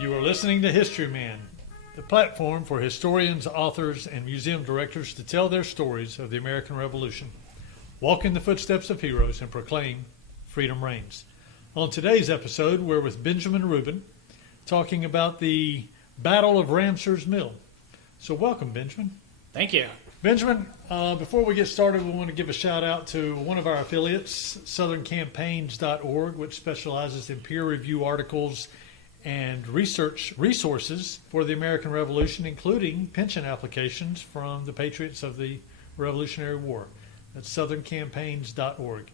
You are listening to Historyman, the platform for historians, authors, and museum directors to tell their stories of the American Revolution, walk in the footsteps of heroes, and proclaim freedom reigns. On today's episode, we're with Benjamin Rubin, talking about the Battle of Ramsours Mill. So welcome, Benjamin. Thank you. Benjamin, before we get started, we want to give a shout out to one of our affiliates, southerncampaigns.org, which specializes in peer review articles and research resources for the American Revolution, including pension applications from the patriots of the Revolutionary War. That's southerncampaigns.org.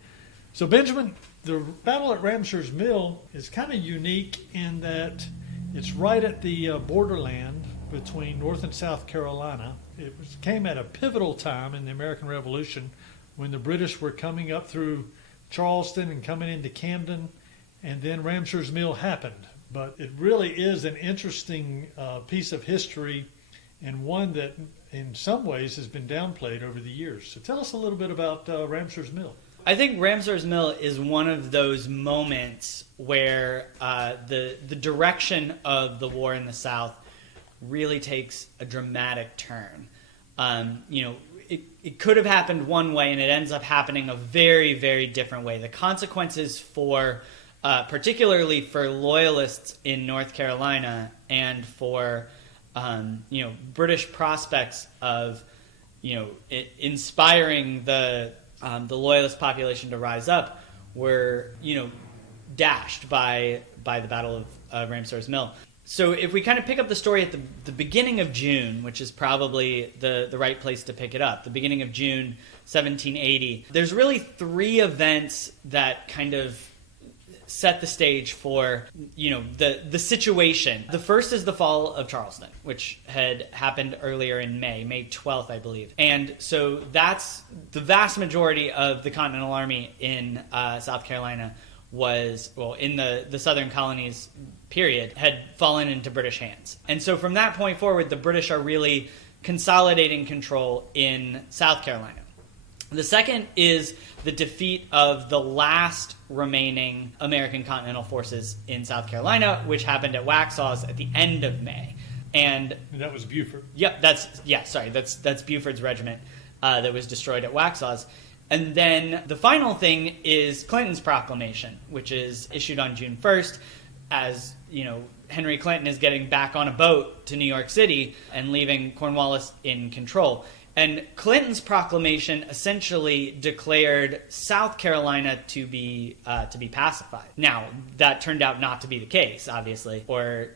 So, Benjamin, the battle at Ramsours Mill is kind of unique in that it's right at the borderland between North and South Carolina. It came at a pivotal time in the American Revolution when the British were coming up through Charleston and coming into Camden, and then Ramsours Mill happened. But it really is an interesting piece of history, and one that in some ways has been downplayed over the years. So tell us a little bit about Ramsours Mill. I think Ramsours Mill is one of those moments where the direction of the war in the South really takes a dramatic turn. It could have happened one way, and it ends up happening a very, very different way. The consequences for particularly for loyalists in North Carolina and for British prospects of inspiring the loyalist population to rise up were dashed by the Battle of Ramsours Mill. So if we kind of pick up the story at the beginning of June, which is probably the right place to pick it up, the beginning of June 1780, there's really three events that kind of set the stage for the situation. The first is the fall of Charleston, which had happened earlier in May 12th, I believe. And so that's the vast majority of the Continental Army in South Carolina in the southern colonies period, had fallen into British hands. And so from that point forward, the British are really consolidating control in South Carolina. The second is the defeat of the last remaining American Continental forces in South Carolina, which happened at Waxhaws at the end of May. And that was Buford. Yep, that's Buford's regiment that was destroyed at Waxhaws. And then the final thing is Clinton's proclamation, which is issued on June 1st, as Henry Clinton is getting back on a boat to New York City and leaving Cornwallis in control. And Clinton's proclamation essentially declared South Carolina to be pacified. Now, that turned out not to be the case, obviously, or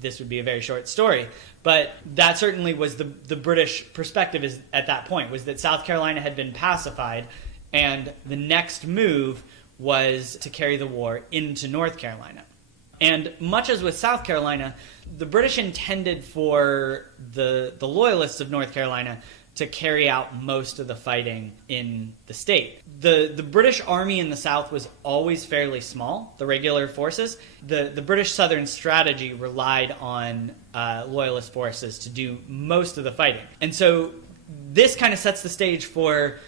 this would be a very short story. But that certainly was the British perspective at that point, was that South Carolina had been pacified, and the next move was to carry the war into North Carolina. And much as with South Carolina, the British intended for the loyalists of North Carolina to carry out most of the fighting in the state. The British army in the South was always fairly small, the regular forces. The British Southern strategy relied on loyalist forces to do most of the fighting. And so this kind of sets the stage for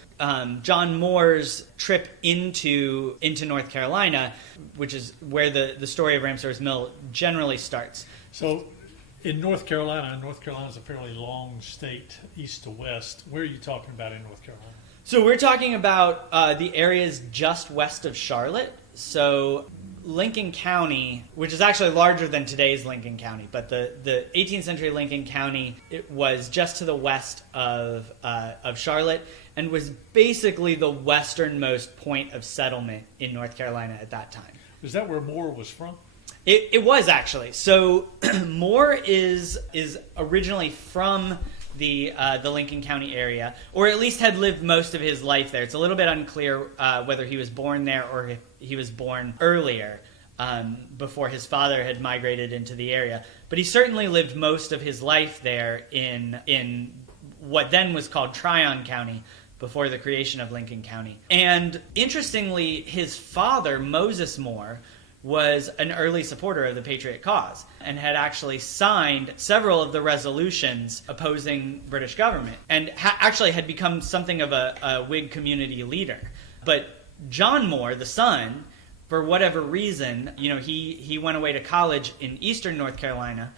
John Moore's trip into North Carolina, which is where the story of Ramsours Mill generally starts. So in North Carolina is a fairly long state, east to west. Where are you talking about in North Carolina? So we're talking about the areas just west of Charlotte. So Lincoln County, which is actually larger than today's Lincoln County, but the 18th century Lincoln County, it was just to the west of Charlotte, and was basically the westernmost point of settlement in North Carolina at that time. Is that where Moore was from? It was actually. So Moore is originally from the Lincoln County area, or at least had lived most of his life there. It's a little bit unclear whether he was born there or if he was born earlier, before his father had migrated into the area. But he certainly lived most of his life there in what then was called Tryon County, before the creation of Lincoln County. And interestingly, his father, Moses Moore, was an early supporter of the Patriot cause and had actually signed several of the resolutions opposing British government, and actually had become something of a Whig community leader. But John Moore, the son, for whatever reason, he went away to college in eastern North Carolina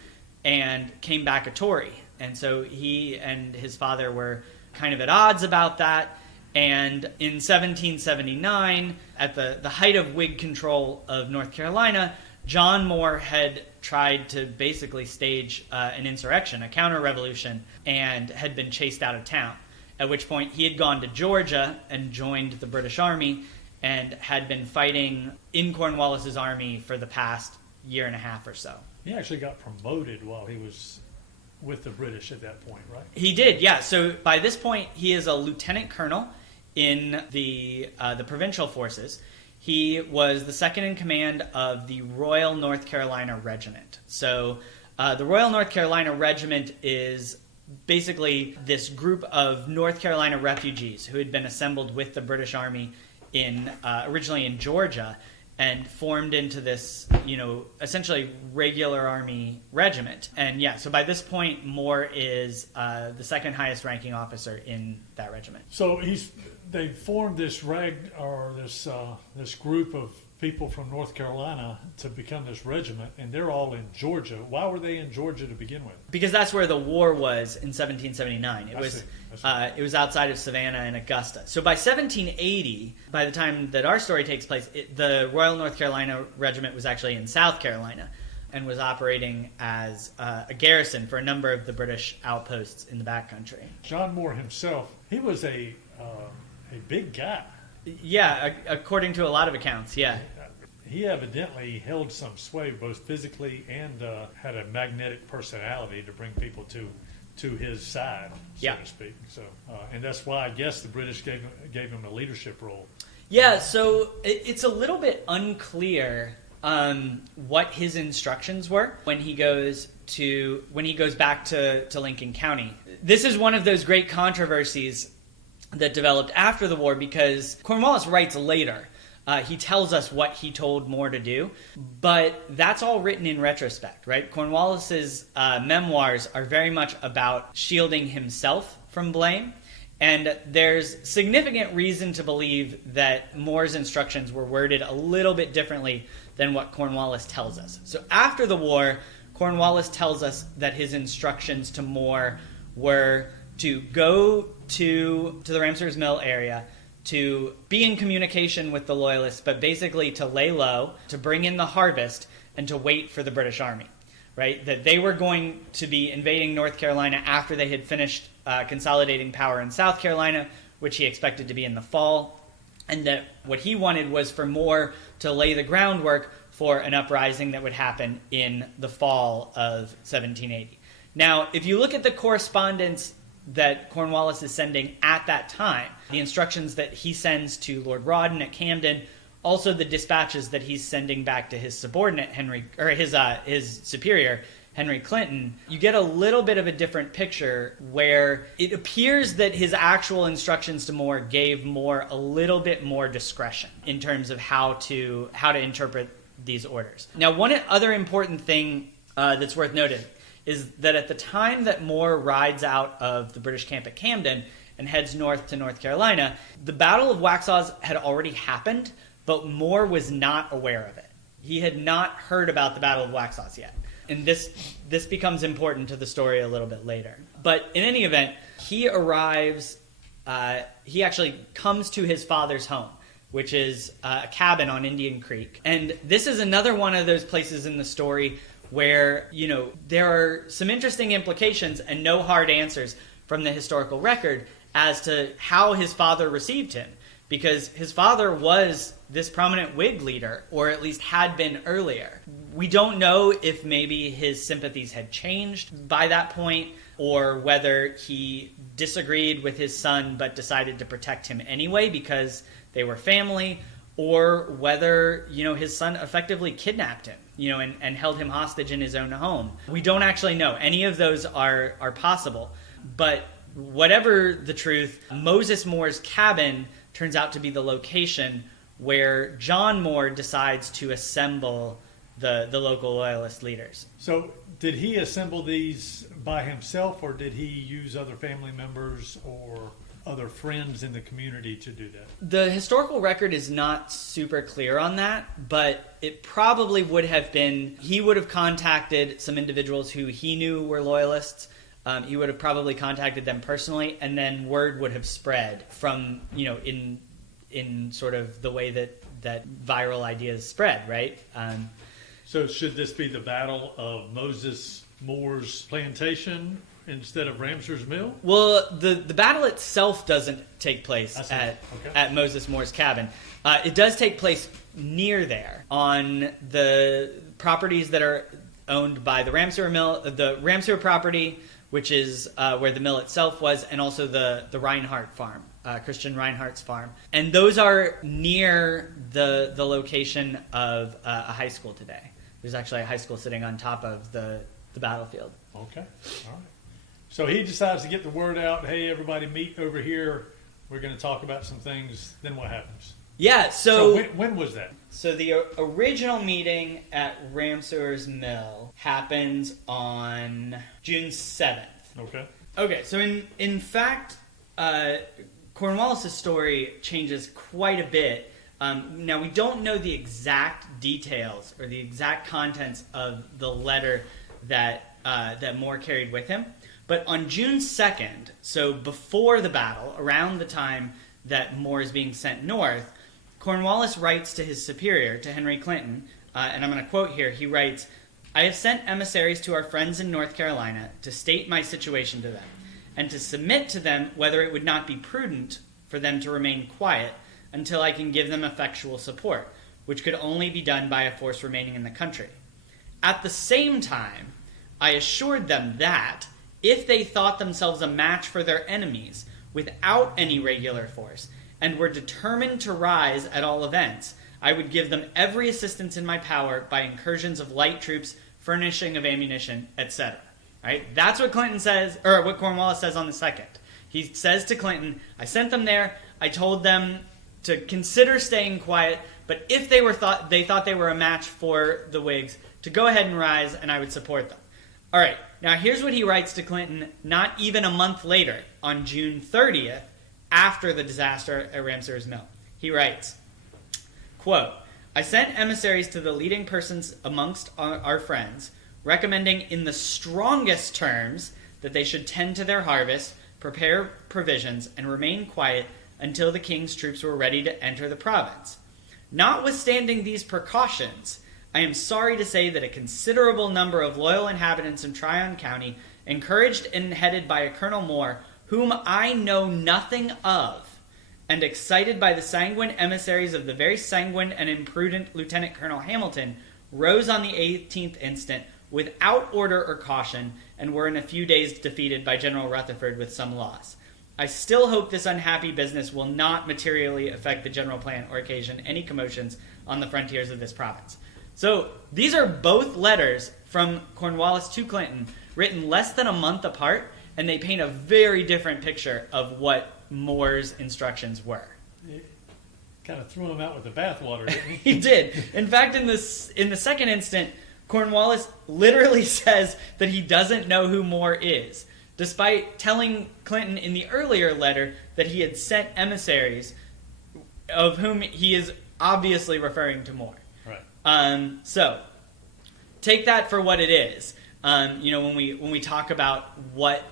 and came back a Tory. And so he and his father were kind of at odds about that. And in 1779, at the height of Whig control of North Carolina, John Moore had tried to basically stage an insurrection, a counter-revolution, and had been chased out of town. At which point he had gone to Georgia and joined the British Army and had been fighting in Cornwallis's army for the past year and a half or so. He actually got promoted while he was with the British at that point, right? He did, yeah. So by this point, he is a lieutenant colonel in the provincial forces. He was the second in command of the Royal North Carolina Regiment. So the Royal North Carolina Regiment is basically this group of North Carolina refugees who had been assembled with the British Army originally in Georgia and formed into this, essentially regular army regiment. And yeah, so by this point, Moore is the second highest ranking officer in that regiment. So they formed this this group of people from North Carolina to become this regiment, and they're all in Georgia. Why were they in Georgia to begin with? Because that's where the war was in 1779. It was outside of Savannah and Augusta. So by 1780, by the time that our story takes place, the Royal North Carolina Regiment was actually in South Carolina and was operating as a garrison for a number of the British outposts in the backcountry. John Moore himself, he was a big guy. Yeah, according to a lot of accounts, yeah. He evidently held some sway both physically and had a magnetic personality to bring people to his side, so to speak. So, and that's why I guess the British gave him a leadership role. Yeah, so it's a little bit unclear what his instructions were when he goes back to Lincoln County. This is one of those great controversies that developed after the war, because Cornwallis writes later. He tells us what he told Moore to do, but that's all written in retrospect, right? Cornwallis's memoirs are very much about shielding himself from blame, and there's significant reason to believe that Moore's instructions were worded a little bit differently than what Cornwallis tells us. So after the war, Cornwallis tells us that his instructions to Moore were to go to the Ramsours Mill area, to be in communication with the Loyalists, but basically to lay low, to bring in the harvest, and to wait for the British Army, right? That they were going to be invading North Carolina after they had finished consolidating power in South Carolina, which he expected to be in the fall, and that what he wanted was for Moore to lay the groundwork for an uprising that would happen in the fall of 1780. Now, if you look at the correspondence that Cornwallis is sending at that time, the instructions that he sends to Lord Rawdon at Camden, also the dispatches that he's sending back to his subordinate his superior Henry Clinton, you get a little bit of a different picture where it appears that his actual instructions to Moore gave Moore a little bit more discretion in terms of how to interpret these orders. Now, one other important thing that's worth noting is that at the time that Moore rides out of the British camp at Camden and heads north to North Carolina, the Battle of Waxhaws had already happened, but Moore was not aware of it. He had not heard about the Battle of Waxhaws yet. And this becomes important to the story a little bit later. But in any event, he arrives, he actually comes to his father's home, which is a cabin on Indian Creek. And this is another one of those places in the story where, there are some interesting implications and no hard answers from the historical record as to how his father received him. Because his father was this prominent Whig leader, or at least had been earlier. We don't know if maybe his sympathies had changed by that point, or whether he disagreed with his son but decided to protect him anyway because they were family, or whether, his son effectively kidnapped him, and held him hostage in his own home. We don't actually know. Any of those are possible. But whatever the truth, Moses Moore's cabin turns out to be the location where John Moore decides to assemble the local Loyalist leaders. So did he assemble these by himself, or did he use other family members, or other friends in the community to do that? The historical record is not super clear on that, but it probably would have been, he would have contacted some individuals who he knew were loyalists. He would have probably contacted them personally, and then word would have spread from, in sort of the way that viral ideas spread, right? So should this be the battle of Moses Moore's plantation instead of Ramsour's mill? Well, the battle itself doesn't take place at Moses Moore's cabin. It does take place near there on the properties that are owned by the Ramsour mill, the Ramsour property, which is where the mill itself was, and also the Reinhardt farm, Christian Reinhardt's farm. And those are near the location of a high school today. There's actually a high school sitting on top of the battlefield. Okay, all right. So he decides to get the word out, hey, everybody meet over here. We're going to talk about some things. Then what happens? Yeah, So when was that? So the original meeting at Ramsour's mill happens on June 7th. Okay. Okay, so in fact, Cornwallis' story changes quite a bit. Now, we don't know the exact details or the exact contents of the letter that Moore carried with him. But on June 2nd, so before the battle, around the time that Moore is being sent north, Cornwallis writes to his superior, to Henry Clinton, and I'm going to quote here, he writes, "I have sent emissaries to our friends in North Carolina to state my situation to them, and to submit to them whether it would not be prudent for them to remain quiet until I can give them effectual support, which could only be done by a force remaining in the country. At the same time, I assured them that, if they thought themselves a match for their enemies without any regular force, and were determined to rise at all events, I would give them every assistance in my power by incursions of light troops, furnishing of ammunition, etc." Right? That's what Clinton says, or what Cornwallis says on the 2nd. He says to Clinton, I sent them there, I told them to consider staying quiet, but if they thought they were a match for the Whigs, to go ahead and rise, and I would support them. All right, now here's what he writes to Clinton not even a month later, on June 30th, after the disaster at Ramsour's mill. He writes, quote, "I sent emissaries to the leading persons amongst our friends, recommending in the strongest terms that they should tend to their harvest, prepare provisions, and remain quiet until the king's troops were ready to enter the province. Notwithstanding these precautions, I am sorry to say that a considerable number of loyal inhabitants in Tryon County, encouraged and headed by a Colonel Moore, whom I know nothing of, and excited by the sanguine emissaries of the very sanguine and imprudent Lieutenant Colonel Hamilton, rose on the 18th instant without order or caution, and were in a few days defeated by General Rutherford with some loss. I still hope this unhappy business will not materially affect the general plan or occasion any commotions on the frontiers of this province." So these are both letters from Cornwallis to Clinton, written less than a month apart, and they paint a very different picture of what Moore's instructions were. He kind of threw him out with the bathwater, didn't he? He did. In fact, in the second instant, Cornwallis literally says that he doesn't know who Moore is, despite telling Clinton in the earlier letter that he had sent emissaries, of whom he is obviously referring to Moore. Right. So take that for what it is. When we talk about what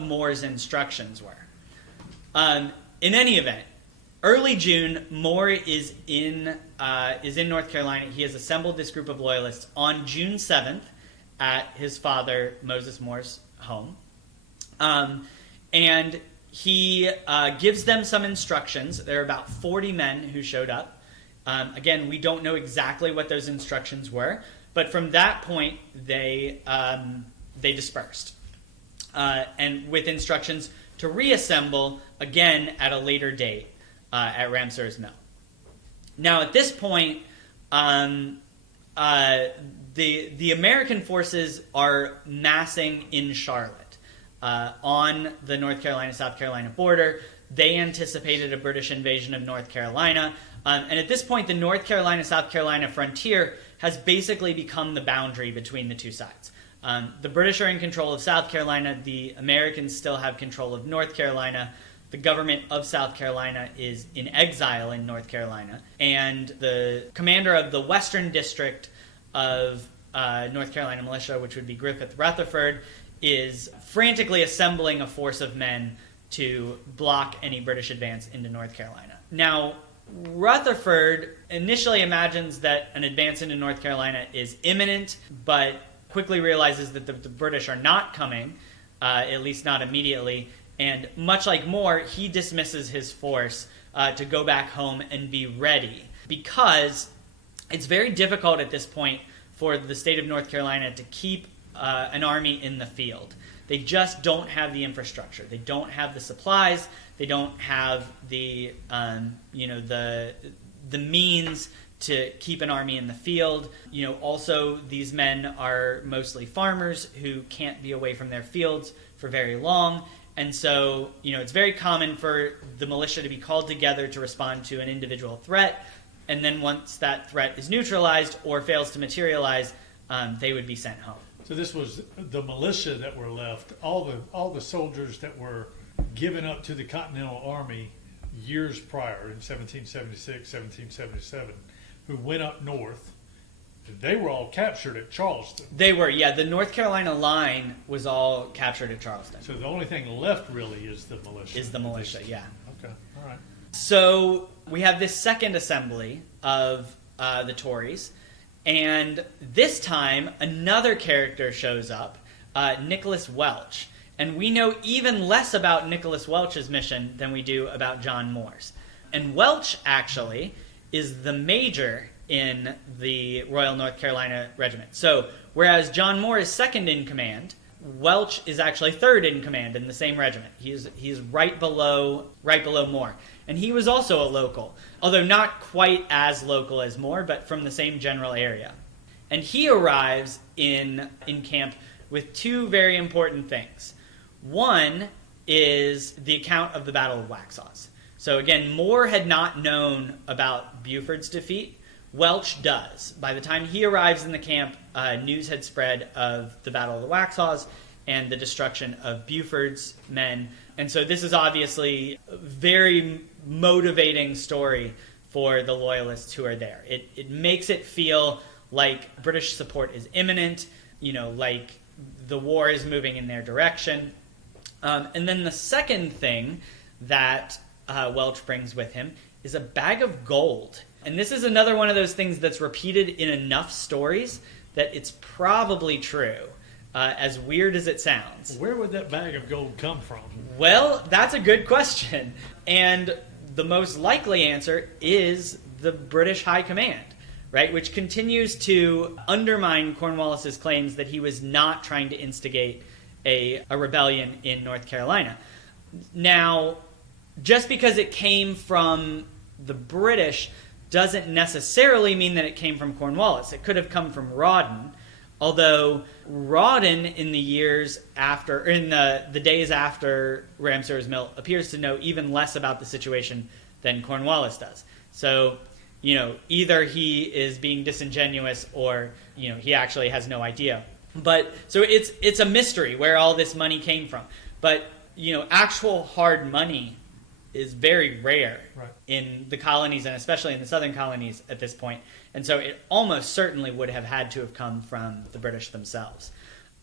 Moore's instructions were. In any event, early June, Moore is in North Carolina. He has assembled this group of loyalists on June 7th at his father Moses Moore's home, and he gives them some instructions. There are about 40 men who showed up. Again, we don't know exactly what those instructions were, but from that point, they dispersed, and with instructions to reassemble again at a later date at Ramsour's mill. Now, at this point, the American forces are massing in Charlotte on the North Carolina-South Carolina border. They anticipated a British invasion of North Carolina. And at this point, the North Carolina-South Carolina frontier has basically become the boundary between the two sides. The British are in control of South Carolina. The Americans still have control of North Carolina. The government of South Carolina is in exile in North Carolina. And the commander of the Western District of North Carolina Militia, which would be Griffith Rutherford, is frantically assembling a force of men to block any British advance into North Carolina. Now, Rutherford initially imagines that an advance into North Carolina is imminent, but quickly realizes that the British are not coming, at least not immediately, and much like Moore, he dismisses his force to go back home and be ready, because it's very difficult at this point for the state of North Carolina to keep an army in the field. They just don't have the infrastructure. They don't have the supplies. They don't have the means to keep an army in the field. Also, these men are mostly farmers who can't be away from their fields for very long. And so, it's very common for the militia to be called together to respond to an individual threat. And then once that threat is neutralized or fails to materialize, they would be sent home. So this was the militia that were left, all the soldiers that were given up to the Continental Army years prior in 1776, 1777, who went up north. They were all captured at Charleston. They were, yeah. The North Carolina line was all captured at Charleston. So the only thing left really is the militia. Is the militia, yeah. Okay, all right. So we have this second assembly of the Tories, and this time another character shows up, Nicholas Welch. And we know even less about Nicholas Welch's mission than we do about John Moore's. And Welch, actually, is the major in the Royal North Carolina Regiment. So, whereas John Moore is second in command, Welch is actually third in command in the same regiment. He's right below Moore. And he was also a local, although not quite as local as Moore, but from the same general area. And he arrives in camp with two very important things. One is the account of the Battle of Waxhaws. So again, Moore had not known about Buford's defeat. Welch does. By the time he arrives in the camp, news had spread of the Battle of the Waxhaws and the destruction of Buford's men. And so this is obviously a very motivating story for the Loyalists who are there. It makes it feel like British support is imminent, like the war is moving in their direction. And then the second thing that Welch brings with him is a bag of gold. And this is another one of those things that's repeated in enough stories that it's probably true, as weird as it sounds. Where would that bag of gold come from? Well, that's a good question. And the most likely answer is the British High Command, right? Which continues to undermine Cornwallis's claims that he was not trying to instigate a rebellion in North Carolina. Now, just because it came from the British doesn't necessarily mean that it came from Cornwallis. It could have come from Rawdon, although Rawdon in the years after, in the days after Ramsour's Mill, appears to know even less about the situation than Cornwallis does. So, either he is being disingenuous or, he actually has no idea. But so it's a mystery where all this money came from. But, actual hard money is very rare in the colonies, and especially in the southern colonies at this point. And so it almost certainly would have had to have come from the British themselves.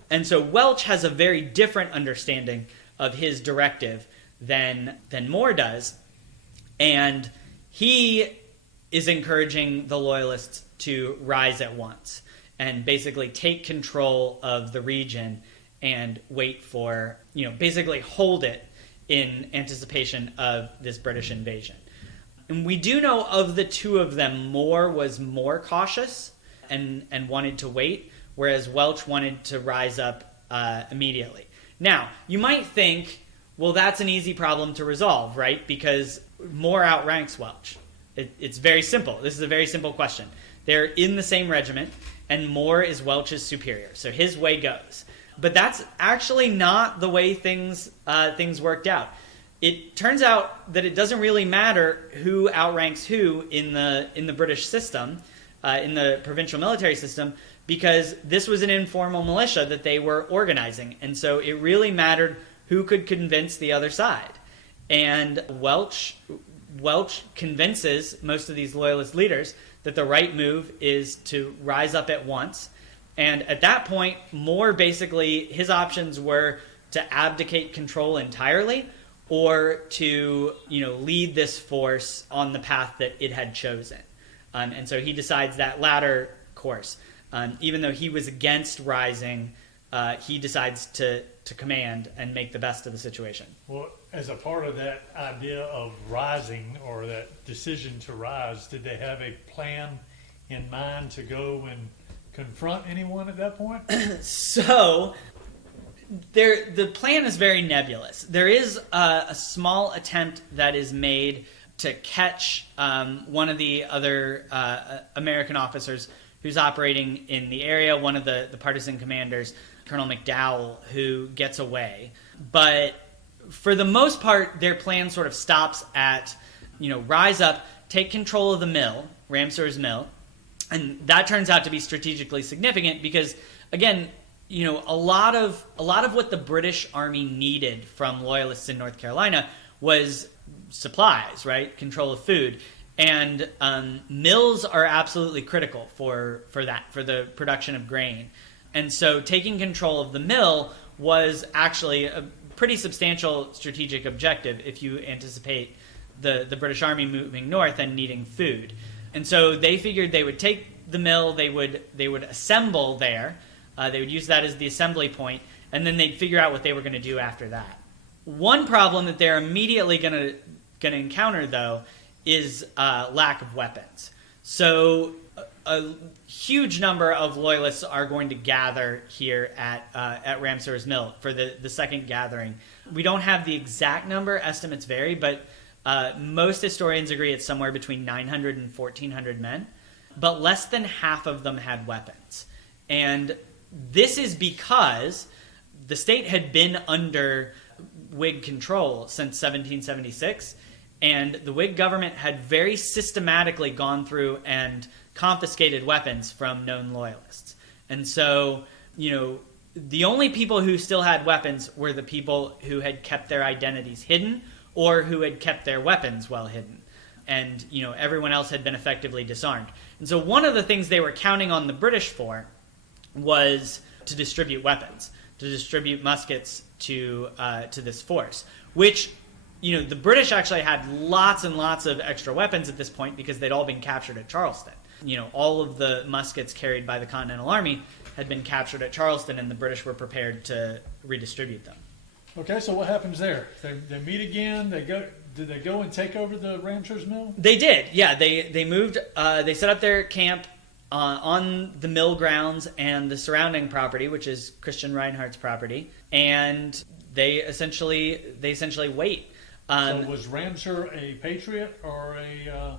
And so Welch has a very different understanding of his directive than Moore does. And he is encouraging the Loyalists to rise at once and basically take control of the region and wait for, basically hold it in anticipation of this British invasion. And we do know of the two of them, Moore was more cautious and wanted to wait, whereas Welch wanted to rise up immediately. Now, you might think, well, that's an easy problem to resolve, right? Because Moore outranks Welch. It's very simple. This is a very simple question. They're in the same regiment, and Moore is Welch's superior, so his way goes. But that's actually not the way things worked out. It turns out that it doesn't really matter who outranks who in the British system. in the provincial military system, because this was an informal militia that they were organizing. And so it really mattered who could convince the other side. And Welch convinces most of these loyalist leaders that the right move is to rise up at once. And at that point, Moore basically, his options were to abdicate control entirely or to, lead this force on the path that it had chosen. And so he decides that latter course. Even though he was against rising, he decides to command and make the best of the situation. Well, as a part of that idea of rising, or that decision to rise, did they have a plan in mind to go and confront anyone at that point? So the plan is very nebulous. There is a small attempt that is made to catch one of the other American officers who's operating in the area, one of the partisan commanders, Colonel McDowell, who gets away. But for the most part, their plan sort of stops at, rise up, take control of the mill, Ramsours mill, and that turns out to be strategically significant because, again, a lot of what the British Army needed from loyalists in North Carolina was supplies, right? Control of food. And mills are absolutely critical for the production of grain. And so taking control of the mill was actually a pretty substantial strategic objective if you anticipate the British Army moving north and needing food. And so they figured they would take the mill, they would assemble there, they would use that as the assembly point, and then they'd figure out what they were going to do after that. One problem that they're immediately going to encounter, though, is lack of weapons. So a huge number of loyalists are going to gather here at Ramsours Mill for the second gathering. We don't have the exact number, estimates vary, but most historians agree it's somewhere between 900 and 1,400 men, but less than half of them had weapons. And this is because the state had been under Whig control since 1776, and the Whig government had very systematically gone through and confiscated weapons from known loyalists. And so, the only people who still had weapons were the people who had kept their identities hidden or who had kept their weapons well hidden. And, everyone else had been effectively disarmed. And so one of the things they were counting on the British for was to distribute weapons, to distribute muskets to this force, which, the British actually had lots and lots of extra weapons at this point because they'd all been captured at Charleston. All of the muskets carried by the Continental Army had been captured at Charleston, and the British were prepared to redistribute them. Okay, so what happens there? They meet again. Did they go and take over the Ramsours mill? They did. Yeah, they moved. They set up their camp on the mill grounds and the surrounding property, which is Christian Reinhardt's property, and they essentially wait. So was Ramsour a patriot or a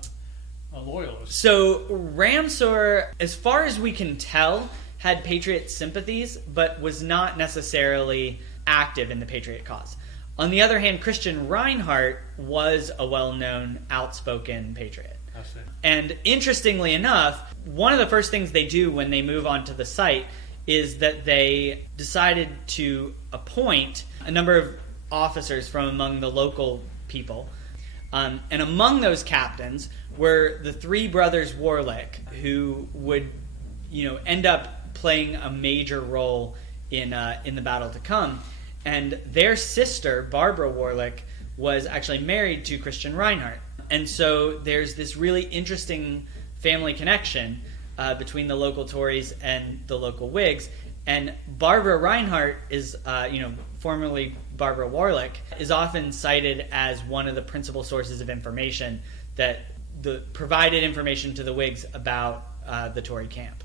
loyalist? So Ramsour, as far as we can tell, had patriot sympathies, but was not necessarily active in the patriot cause. On the other hand, Christian Reinhardt was a well-known, outspoken patriot. I see. And interestingly enough, one of the first things they do when they move onto the site is that they decided to appoint a number of officers from among the local people. And among those captains were the three brothers Warlick, who would, end up playing a major role in the battle to come. And their sister, Barbara Warlick, was actually married to Christian Reinhardt. And so there's this really interesting family connection between the local Tories and the local Whigs. And Barbara Reinhardt is, formerly Barbara Warlick, is often cited as one of the principal sources of information that provided information to the Whigs about the Tory camp.